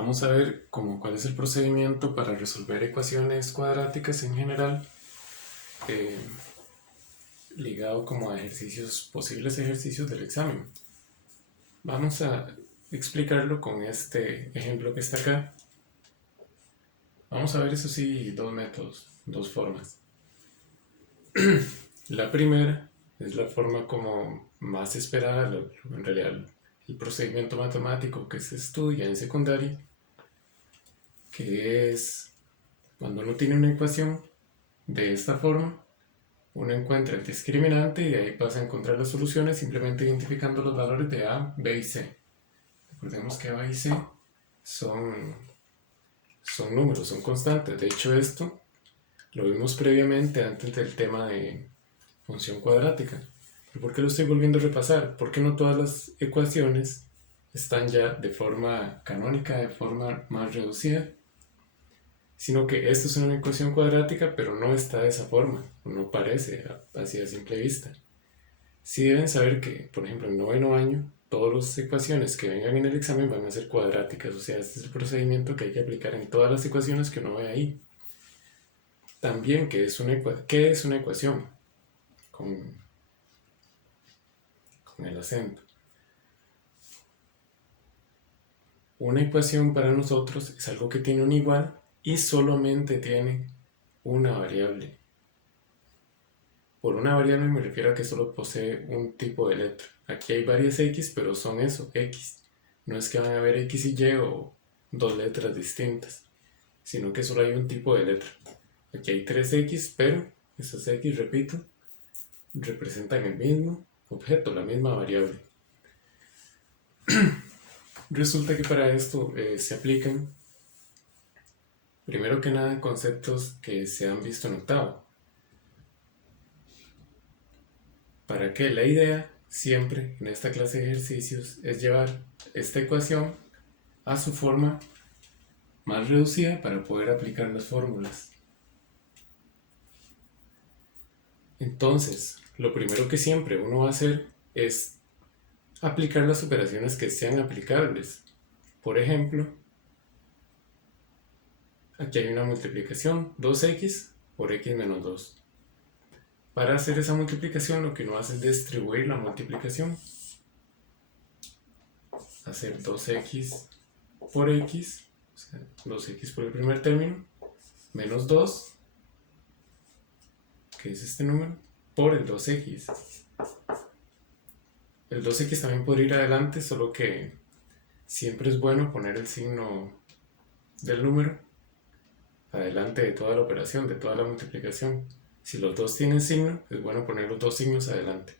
Vamos a ver cuál es el procedimiento para resolver ecuaciones cuadráticas en general, eh, ligado como a posibles ejercicios del examen. Vamos a explicarlo con este ejemplo que está acá. Vamos a ver, eso sí, dos métodos, dos formas. La primera es la forma como más esperada, en realidad el procedimiento matemático que se estudia en secundaria, que es cuando uno tiene una ecuación de esta forma, uno encuentra el discriminante y de ahí pasa a encontrar las soluciones simplemente identificando los valores de A, B y C. Recordemos que A y C son números, son constantes. De hecho, esto lo vimos previamente antes del tema de función cuadrática. ¿Pero por qué lo estoy volviendo a repasar? Porque no todas las ecuaciones están ya de forma canónica, de forma más reducida, sino que esta es una ecuación cuadrática, pero no está de esa forma, no parece así a simple vista. Sí deben saber que, por ejemplo, en noveno año, todas las ecuaciones que vengan en el examen van a ser cuadráticas, o sea, este es el procedimiento que hay que aplicar en todas las ecuaciones que uno ve ahí. También, ¿qué es una ecuación? Con el acento. Una ecuación para nosotros es algo que tiene un igual y solamente tiene una variable. Por una variable me refiero a que solo posee un tipo de letra. Aquí hay varias X, pero son eso, X. No es que van a haber X y Y o dos letras distintas, sino que solo hay un tipo de letra. Aquí hay tres X, pero esas X, repito, representan el mismo objeto, la misma variable. Resulta que para esto se aplican, primero que nada, conceptos que se han visto en octavo. ¿Para qué? La idea siempre en esta clase de ejercicios es llevar esta ecuación a su forma más reducida para poder aplicar las fórmulas. Entonces, lo primero que siempre uno va a hacer es aplicar las operaciones que sean aplicables. Por ejemplo, aquí hay una multiplicación, 2x por x menos 2. Para hacer esa multiplicación lo que uno hace es distribuir la multiplicación. Hacer 2x por x, o sea, 2x por el primer término, menos 2, que es este número, por el 2x. El 2x también puede ir adelante, solo que siempre es bueno poner el signo del número adelante de toda la operación, de toda la multiplicación. Si los dos tienen signo, es bueno poner los dos signos adelante.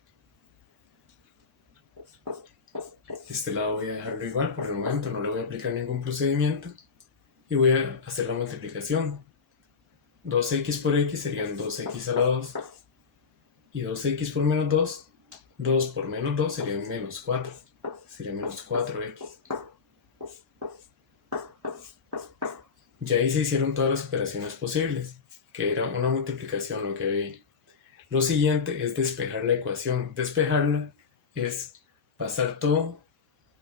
Este lado voy a dejarlo igual por el momento, no le voy a aplicar ningún procedimiento y voy a hacer la multiplicación. 2x por x serían 2x a la 2 y 2x por menos 2, 2 por menos 2 serían menos 4, sería menos 4x. Ya ahí se hicieron todas las operaciones posibles, que era una multiplicación lo que vi. Lo siguiente es despejar la ecuación. Despejarla es pasar todo,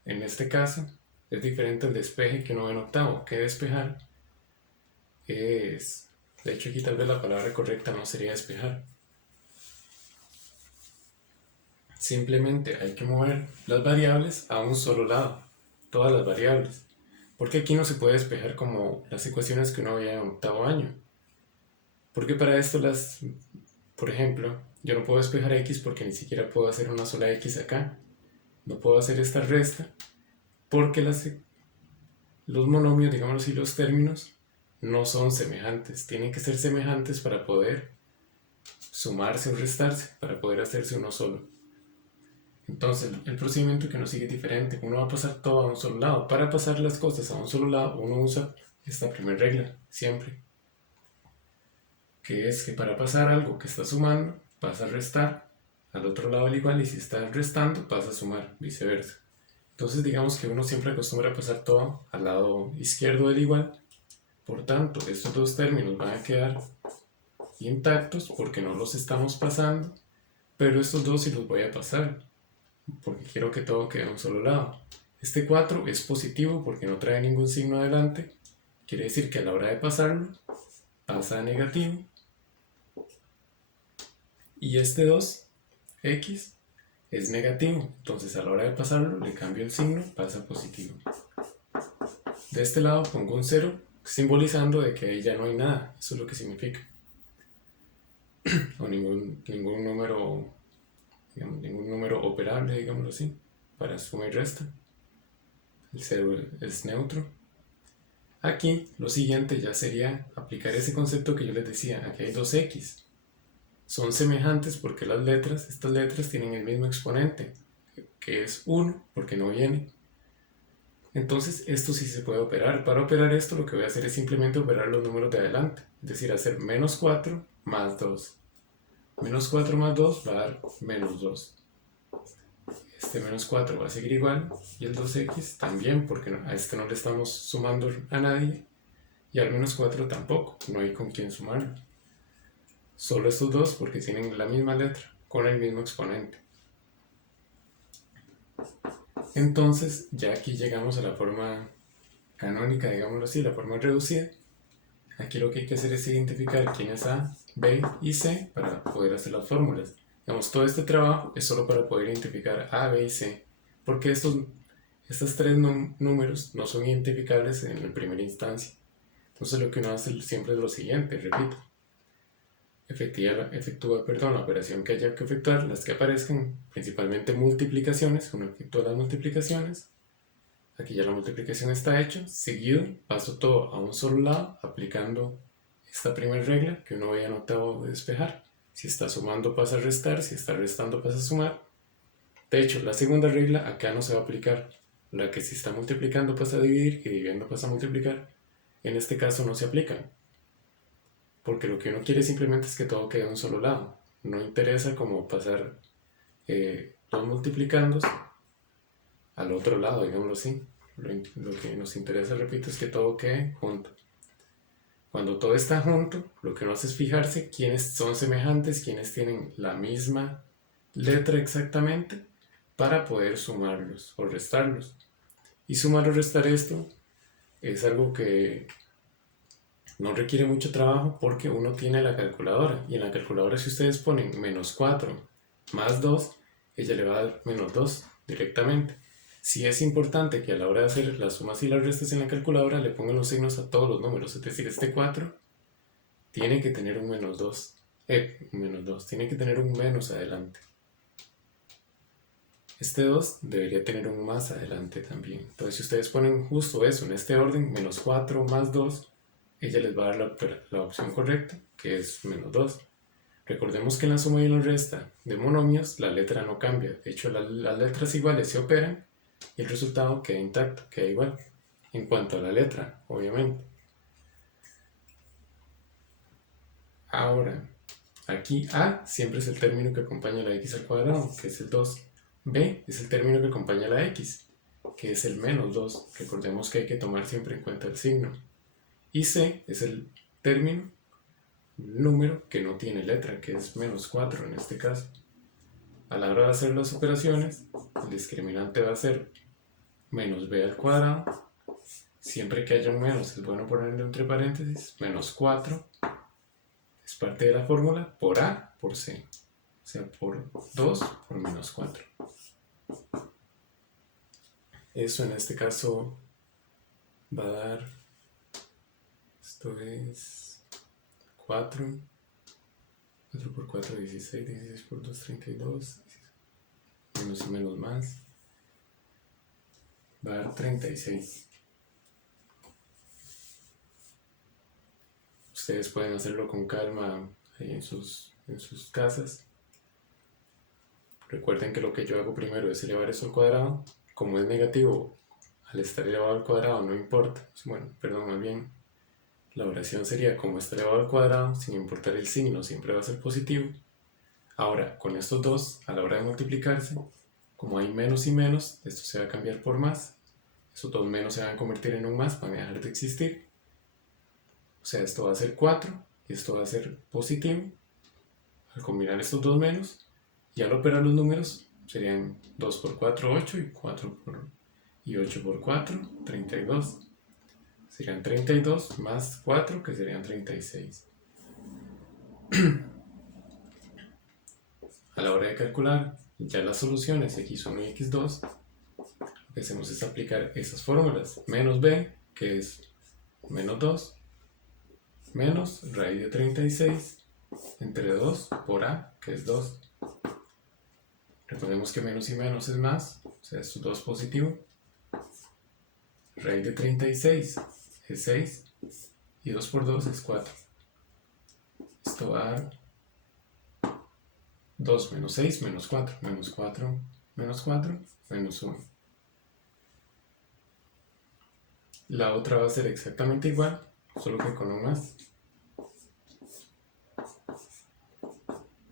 en este caso, es diferente al despeje que uno ve en octavo, que despejar es... De hecho aquí tal vez la palabra correcta no sería despejar. Simplemente hay que mover las variables a un solo lado, todas las variables. Porque aquí no se puede despejar como las ecuaciones que uno veía en octavo año. Porque para esto por ejemplo, yo no puedo despejar x porque ni siquiera puedo hacer una sola x acá. No puedo hacer esta resta porque los monomios, digamos así, los términos, no son semejantes. Tienen que ser semejantes para poder sumarse o restarse, para poder hacerse uno solo. Entonces, el procedimiento que uno sigue es diferente. Uno va a pasar todo a un solo lado. Para pasar las cosas a un solo lado, uno usa esta primera regla, siempre. Que es que para pasar algo que está sumando, pasa a restar al otro lado del igual, y si está restando, pasa a sumar, viceversa. Entonces, digamos que uno siempre acostumbra a pasar todo al lado izquierdo del igual. Por tanto, estos dos términos van a quedar intactos porque no los estamos pasando, pero estos dos sí los voy a pasar porque quiero que todo quede a un solo lado. Este 4 es positivo porque no trae ningún signo adelante. Quiere decir que a la hora de pasarlo, pasa a negativo. Y este 2, x, es negativo. Entonces a la hora de pasarlo, le cambio el signo, pasa a positivo. De este lado pongo un 0, simbolizando de que ahí ya no hay nada. Eso es lo que significa. O ningún número, digamos, ningún número operable, digámoslo así, para suma y resta. El 0 es neutro. Aquí lo siguiente ya sería aplicar ese concepto que yo les decía. Aquí hay dos x. Son semejantes porque estas letras tienen el mismo exponente, que es 1, porque no viene. Entonces esto sí se puede operar. Para operar esto lo que voy a hacer es simplemente operar los números de adelante. Es decir, hacer menos 4 más 2. Menos 4 más 2 va a dar menos 2. Este menos 4 va a seguir igual. Y el 2x también, porque a este no le estamos sumando a nadie. Y al menos 4 tampoco, no hay con quién sumarlo. Solo estos dos porque tienen la misma letra, con el mismo exponente. Entonces, ya aquí llegamos a la forma canónica, digámoslo así, la forma reducida. Aquí lo que hay que hacer es identificar quién es A, B y C para poder hacer las fórmulas. Digamos, todo este trabajo es solo para poder identificar A, B y C, porque estos tres números no son identificables en la primera instancia. Entonces lo que uno hace siempre es lo siguiente, repito. Efectúa la operación que haya que efectuar, las que aparezcan, principalmente multiplicaciones, uno efectúa las multiplicaciones. Aquí ya la multiplicación está hecha, seguido paso todo a un solo lado, aplicando esta primera regla que uno había anotado de despejar. Si está sumando pasa a restar, si está restando pasa a sumar. De hecho, la segunda regla acá no se va a aplicar. La que si está multiplicando pasa a dividir y dividiendo pasa a multiplicar, en este caso no se aplican. Porque lo que uno quiere simplemente es que todo quede a un solo lado. No interesa como pasar dos multiplicandos al otro lado, digámoslo así. Lo que nos interesa, repito, es que todo quede junto. Cuando todo está junto, lo que uno hace es fijarse quiénes son semejantes, quiénes tienen la misma letra exactamente, para poder sumarlos o restarlos. Y sumar o restar esto es algo que no requiere mucho trabajo porque uno tiene la calculadora. Y en la calculadora, si ustedes ponen menos 4 más 2, ella le va a dar menos 2 directamente. Sí es importante que a la hora de hacer las sumas y las restas en la calculadora le pongan los signos a todos los números. Es decir, este 4 tiene que tener un menos 2. Tiene que tener un menos adelante. Este 2 debería tener un más adelante también. Entonces, si ustedes ponen justo eso en este orden, menos 4 más 2, ella les va a dar la opción correcta, que es menos 2. Recordemos que en la suma y en la resta de monomios la letra no cambia. De hecho, las letras iguales se operan y el resultado queda intacto, queda igual. En cuanto a la letra, obviamente. Ahora, aquí A siempre es el término que acompaña la x al cuadrado, que es el 2. B es el término que acompaña la x, que es el menos 2. Recordemos que hay que tomar siempre en cuenta el signo. Y C es el término, número que no tiene letra, que es menos 4 en este caso. A la hora de hacer las operaciones, el discriminante va a ser menos b al cuadrado. Siempre que haya un menos es bueno ponerle entre paréntesis, menos 4 es parte de la fórmula por A por C, o sea, por 2 por menos 4. Eso en este caso va a dar, esto es 4 por 4, 16, 16 por 2, 32, menos y menos más, va a dar 36. Ustedes pueden hacerlo con calma ahí en sus casas. Recuerden que lo que yo hago primero es elevar eso al cuadrado. Como es negativo, al estar elevado al cuadrado no importa. Más bien, la oración sería como está elevado al cuadrado, sin importar el signo, siempre va a ser positivo. Ahora, con estos dos, a la hora de multiplicarse, como hay menos y menos, esto se va a cambiar por más. Esos dos menos se van a convertir en un más, van a dejar de existir. O sea, esto va a ser 4 y esto va a ser positivo. Al combinar estos dos menos, y al operar los números, serían 2 por 4, 8 y Y 8 por 4, 32. Serían 32 más 4, que serían 36. A la hora de calcular ya las soluciones x1 y x2, lo que hacemos es aplicar esas fórmulas. Menos b, que es menos 2, menos raíz de 36 entre 2 por a, que es 2. Recordemos que menos y menos es más, o sea, es 2 positivo. Raíz de 36 es 6 y 2 por 2 es 4. Esto va a dar 2 menos 6 menos 4, menos 4 menos 4 menos 1. La otra va a ser exactamente igual, solo que con un más.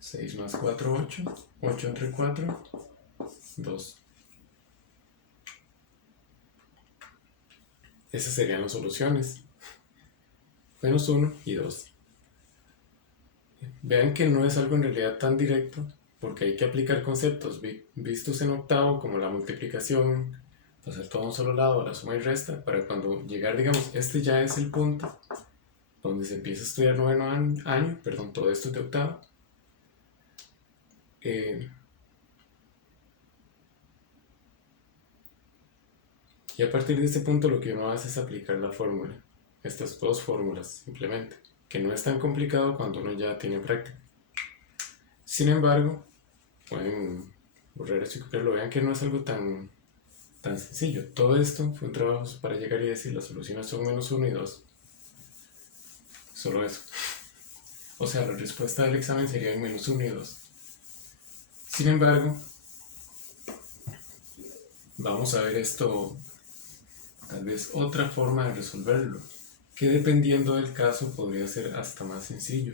6 más 4, 8. 8 entre 4, 2. Esas serían las soluciones. Menos 1 y 2. Vean que no es algo en realidad tan directo, porque hay que aplicar conceptos vistos en octavo, como la multiplicación, pasar todo a un solo lado, la suma y resta, para cuando llegar, digamos, este ya es el punto donde se empieza a estudiar noveno año, perdón, todo esto es de octavo. Y a partir de este punto lo que uno hace es aplicar la fórmula, estas dos fórmulas simplemente, que no es tan complicado cuando uno ya tiene práctica. Sin embargo, pueden borrar esto y copiarlo, vean que no es algo tan sencillo. Todo esto fue un trabajo para llegar y decir las soluciones son menos 1 y 2. Solo eso. O sea, la respuesta del examen sería en menos 1 y 2. Sin embargo, vamos a ver esto, tal vez otra forma de resolverlo, que dependiendo del caso podría ser hasta más sencillo.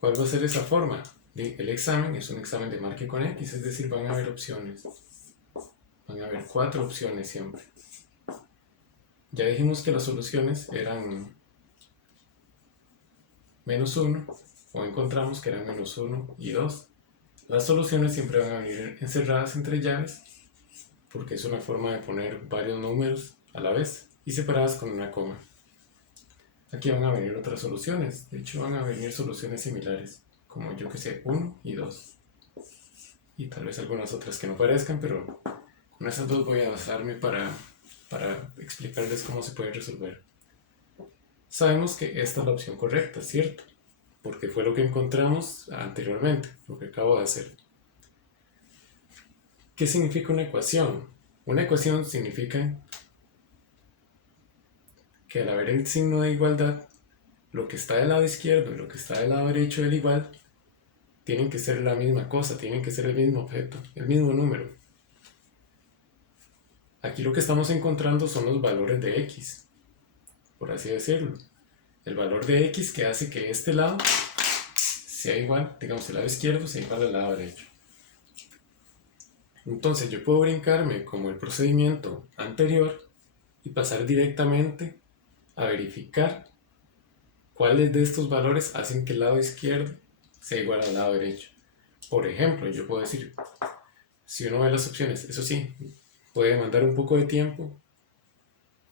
¿Cuál va a ser esa forma? El examen es un examen de marque con X, es decir, van a haber opciones. Van a haber 4 opciones siempre. Ya dijimos que las soluciones eran menos 1, o encontramos que eran menos 1 y 2. Las soluciones siempre van a venir encerradas entre llaves, porque es una forma de poner varios números a la vez y separadas con una coma. Aquí van a venir otras soluciones, de hecho van a venir soluciones similares, como yo que sé, 1 y 2. Y tal vez algunas otras que no parezcan, pero con esas dos voy a basarme para explicarles cómo se puede resolver. Sabemos que esta es la opción correcta, ¿cierto? Porque fue lo que encontramos anteriormente, lo que acabo de hacer. ¿Qué significa una ecuación? Una ecuación significa que al haber el signo de igualdad, lo que está del lado izquierdo y lo que está del lado derecho del igual tienen que ser la misma cosa, tienen que ser el mismo objeto, el mismo número. Aquí lo que estamos encontrando son los valores de x, por así decirlo. El valor de x que hace que este lado sea igual, digamos el lado izquierdo sea igual al lado derecho. Entonces yo puedo brincarme como el procedimiento anterior y pasar directamente a verificar cuáles de estos valores hacen que el lado izquierdo sea igual al lado derecho. Por ejemplo, yo puedo decir, si uno ve las opciones, eso sí, puede demandar un poco de tiempo,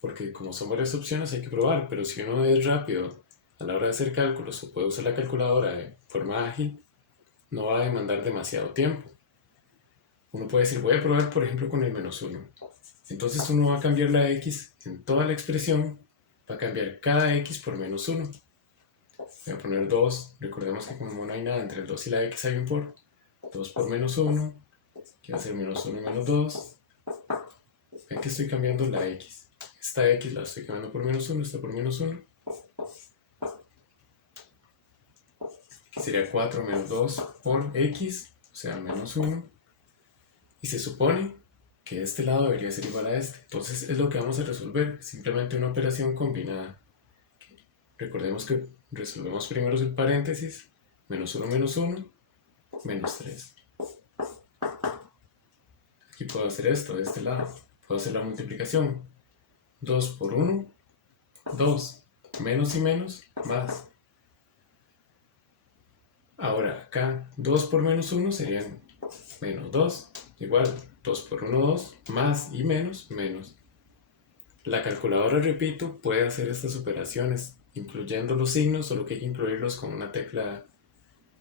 porque como son varias opciones hay que probar, pero si uno es rápido a la hora de hacer cálculos o puede usar la calculadora de forma ágil, no va a demandar demasiado tiempo. Uno puede decir, voy a probar por ejemplo con el menos 1. Entonces uno va a cambiar la x en toda la expresión, va a cambiar cada x por menos 1. Voy a poner 2, recordemos que como no hay nada entre el 2 y la x hay un por. 2 por menos 1, que va a ser menos 1 menos 2. Ven que estoy cambiando la x. Esta x la estoy cambiando por menos 1, esta por menos 1. Aquí sería 4 menos 2 por x, o sea menos 1. Y se supone que este lado debería ser igual a este. Entonces es lo que vamos a resolver, simplemente una operación combinada. Recordemos que resolvemos primero el paréntesis, menos 1 menos 1, menos 3. Aquí puedo hacer esto de este lado, puedo hacer la multiplicación. 2 por 1, 2, menos y menos, más. Ahora acá 2 por menos 1 serían menos 2. Igual 2 por 1, 2, más y menos, menos. La calculadora, repito, puede hacer estas operaciones, incluyendo los signos, solo que hay que incluirlos con una tecla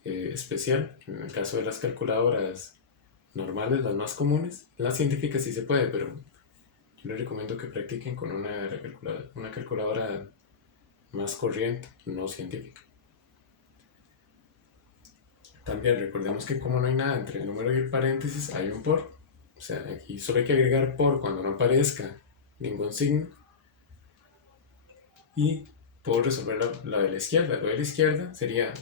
especial. En el caso de las calculadoras normales, las más comunes, las científicas sí se puede, pero yo les recomiendo que practiquen con una calculadora más corriente, no científica. También recordemos que como no hay nada entre el número y el paréntesis, hay un por. O sea, aquí solo hay que agregar por cuando no aparezca ningún signo. Y puedo resolver la de la izquierda. Lo de la izquierda sería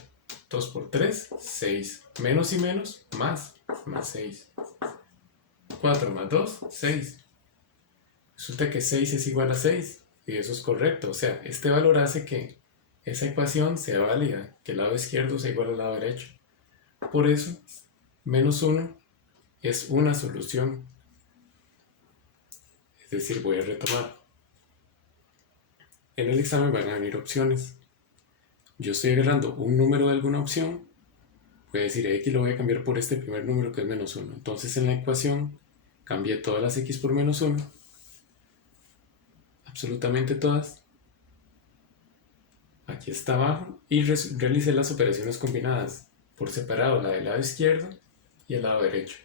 2 por 3, 6. Menos y menos, más 6. 4 más 2, 6. Resulta que 6 es igual a 6. Y eso es correcto. O sea, este valor hace que esa ecuación sea válida, que el lado izquierdo sea igual al lado derecho. Por eso, menos 1 es una solución. Es decir, voy a retomar. En el examen van a venir opciones. Yo estoy agarrando un número de alguna opción. Voy a decir x lo voy a cambiar por este primer número que es menos 1. Entonces en la ecuación cambié todas las x por menos 1. Absolutamente todas. Aquí está abajo. Y realicé las operaciones combinadas. Por separado la del lado izquierdo y el lado derecho.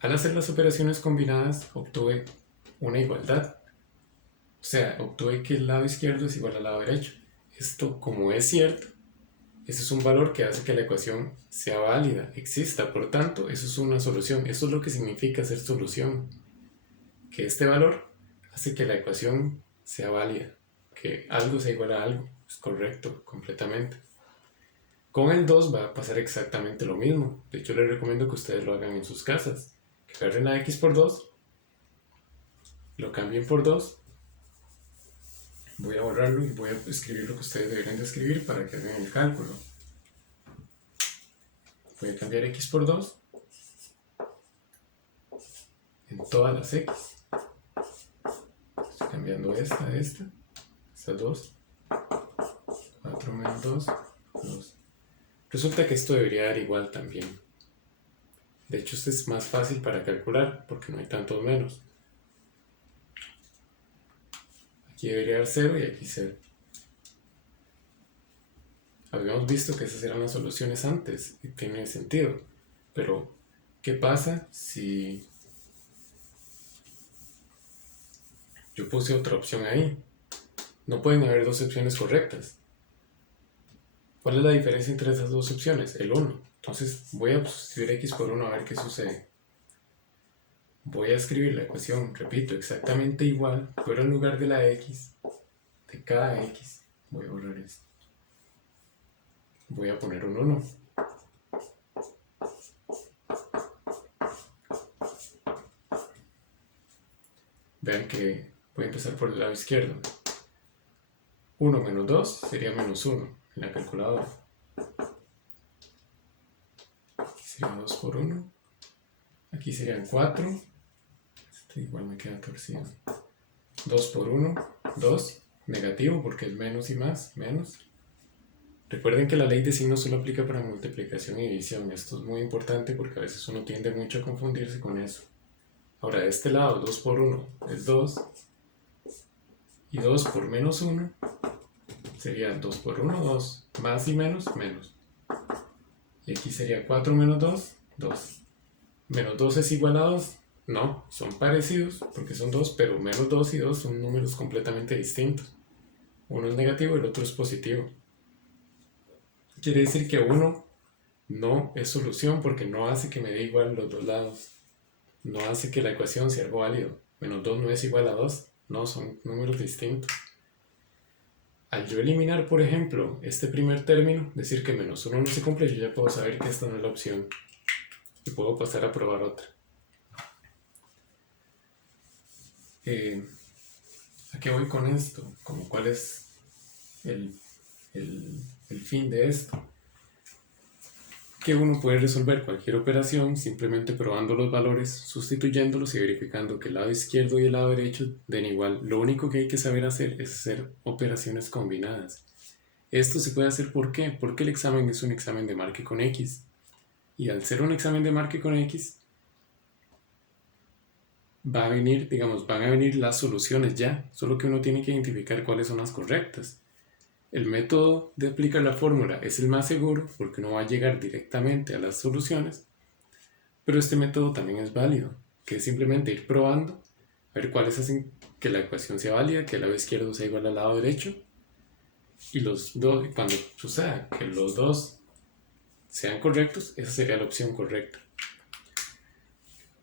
Al hacer las operaciones combinadas obtuve una igualdad. O sea, obtuve que el lado izquierdo es igual al lado derecho. Esto, como es cierto, eso es un valor que hace que la ecuación sea válida, exista. Por tanto, eso es una solución. Eso es lo que significa ser solución. Que este valor hace que la ecuación sea válida. Que algo sea igual a algo. Es correcto, completamente. Con el 2 va a pasar exactamente lo mismo. De hecho, les recomiendo que ustedes lo hagan en sus casas. Que agarren a x por 2, lo cambien por 2. Voy a borrarlo y voy a escribir lo que ustedes deberían de escribir para que hagan el cálculo. Voy a cambiar x por 2 en todas las x. Estoy cambiando estas 2. 4 menos 2, 2. Resulta que esto debería dar igual también. De hecho, este es más fácil para calcular porque no hay tantos menos. Aquí debería dar 0 y aquí 0. Habíamos visto que esas eran las soluciones antes y tiene sentido. Pero, ¿qué pasa si yo puse otra opción ahí? No pueden haber dos opciones correctas. ¿Cuál es la diferencia entre esas dos opciones? El 1. Entonces voy a sustituir x por 1 a ver qué sucede. Voy a escribir la ecuación, repito, exactamente igual, pero en lugar de la x, de cada x, voy a borrar esto. Voy a poner un 1. Vean que voy a empezar por el lado izquierdo. 1 menos 2 sería menos 1 en la calculadora. Aquí sería 2 por 1. Aquí serían 4. Esto igual me queda torcido. 2 por 1, 2. Negativo porque es menos y más, menos. Recuerden que la ley de signos solo aplica para multiplicación y división. Esto es muy importante porque a veces uno tiende mucho a confundirse con eso. Ahora, de este lado, 2 por 1 es 2. Y 2 por menos 1 sería 2 por 1, 2. Más y menos, menos. Y aquí sería 4 menos 2, 2. ¿Menos 2 es igual a 2? No, son parecidos porque son 2, pero menos 2 y 2 son números completamente distintos. Uno es negativo y el otro es positivo. Quiere decir que 1 no es solución porque no hace que me dé igual los dos lados. No hace que la ecuación sea algo válido. Menos 2 no es igual a 2. No, son números distintos. Al yo eliminar, por ejemplo, este primer término, decir que menos 1 no se cumple, yo ya puedo saber que esta no es la opción. Y puedo pasar a probar otra. ¿A qué voy con esto? Como ¿cuál es el fin de esto? Que uno puede resolver cualquier operación simplemente probando los valores, sustituyéndolos y verificando que el lado izquierdo y el lado derecho den igual. Lo único que hay que saber hacer es hacer operaciones combinadas. Esto se puede hacer ¿por qué? Porque el examen es un examen de marque con X. Y al ser un examen de marque con X, va a venir, digamos, van a venir las soluciones ya, solo que uno tiene que identificar cuáles son las correctas. El método de aplicar la fórmula es el más seguro porque uno va a llegar directamente a las soluciones, pero este método también es válido, que es simplemente ir probando, a ver cuáles hacen que la ecuación sea válida, que el lado izquierdo sea igual al lado derecho, y los dos, cuando suceda que los dos sean correctos, esa sería la opción correcta.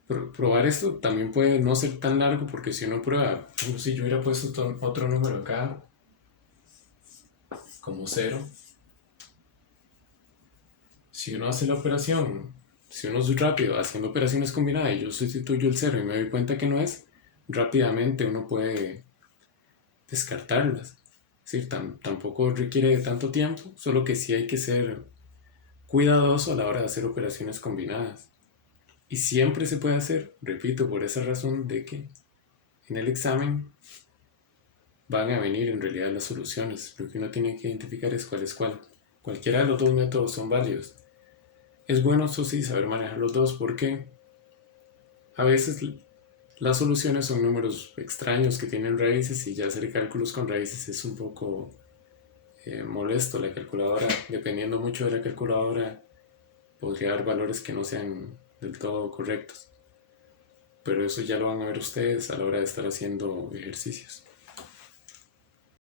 Probar esto también puede no ser tan largo porque si uno prueba, si yo hubiera puesto otro número acá, como 0, si uno hace la operación, si uno es rápido haciendo operaciones combinadas y yo sustituyo el 0 y me doy cuenta que no es, rápidamente uno puede descartarlas. Es decir, tampoco requiere de tanto tiempo, solo que sí hay que ser cuidadoso a la hora de hacer operaciones combinadas. Y siempre se puede hacer, repito, por esa razón de que en el examen van a venir en realidad las soluciones. Lo que uno tiene que identificar es cuál es cuál. Cualquiera de los dos métodos son válidos. Es bueno, eso sí, saber manejar los dos porque a veces las soluciones son números extraños que tienen raíces y ya hacer cálculos con raíces es un poco molesto. La calculadora, dependiendo mucho de la calculadora, podría dar valores que no sean del todo correctos. Pero eso ya lo van a ver ustedes a la hora de estar haciendo ejercicios.